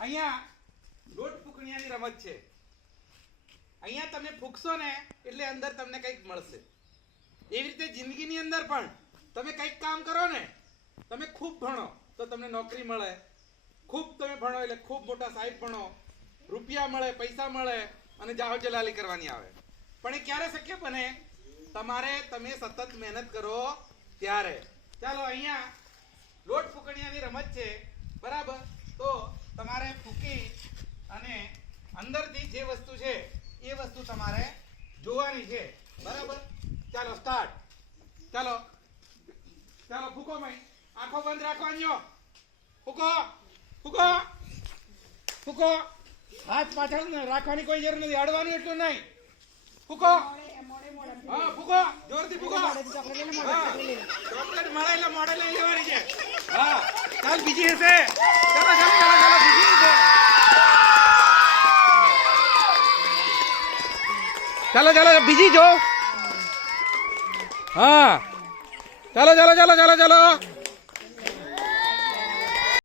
અહીંયા લોટ ફૂંકણીયાની રમત છે. અહીંયા તમે ફૂંકશો ને એટલે અંદર તમને કંઈક મળશે. એવી રીતે જિંદગીની અંદર પણ તમે કંઈક કામ કરો ને, તમે ખૂબ ભણો તો તમને નોકરી મળે, ખૂબ તમે ભણો એટલે ખૂબ મોટા સાહેબ ભણો, રૂપિયા મળે, પૈસા મળે અને જાહો જલાલી કરવાની આવે. પણ એ ક્યારે શક્ય બને? તમે સતત મહેનત કરો ત્યારે. ચાલો અહીંયા લોટ ફૂંકણીયાની રમત છે, બરાબર? તો તમારે ફૂંકી અને અંદરથી જે વસ્તુ છે એ વસ્તુ તમારે જોવાની છે, બરાબર? ચાલો સ્ટાર્ટ. ચાલો ચાલો ફૂંકો ભાઈ, આંખો બંધ રાખવાની. ફૂંકો ફૂંકો ફૂંકો. હાથ પાછળ રાખવાની કોઈ જરૂર નથી, અડવાનું એટલું નહીં. ફૂંકો. હા ફૂંકો, જોરથી ફૂંકો. ચોકલેટ મળે એટલે મોડે લઈ લેવાની છે. હા ચાલ બીજી હશે. ચાલો ચાલો ચાલો ચાલો બીજી હશે. ચાલો ચાલો બીજી જો. હા ચાલો ચાલો ચાલો ચાલો ચાલો.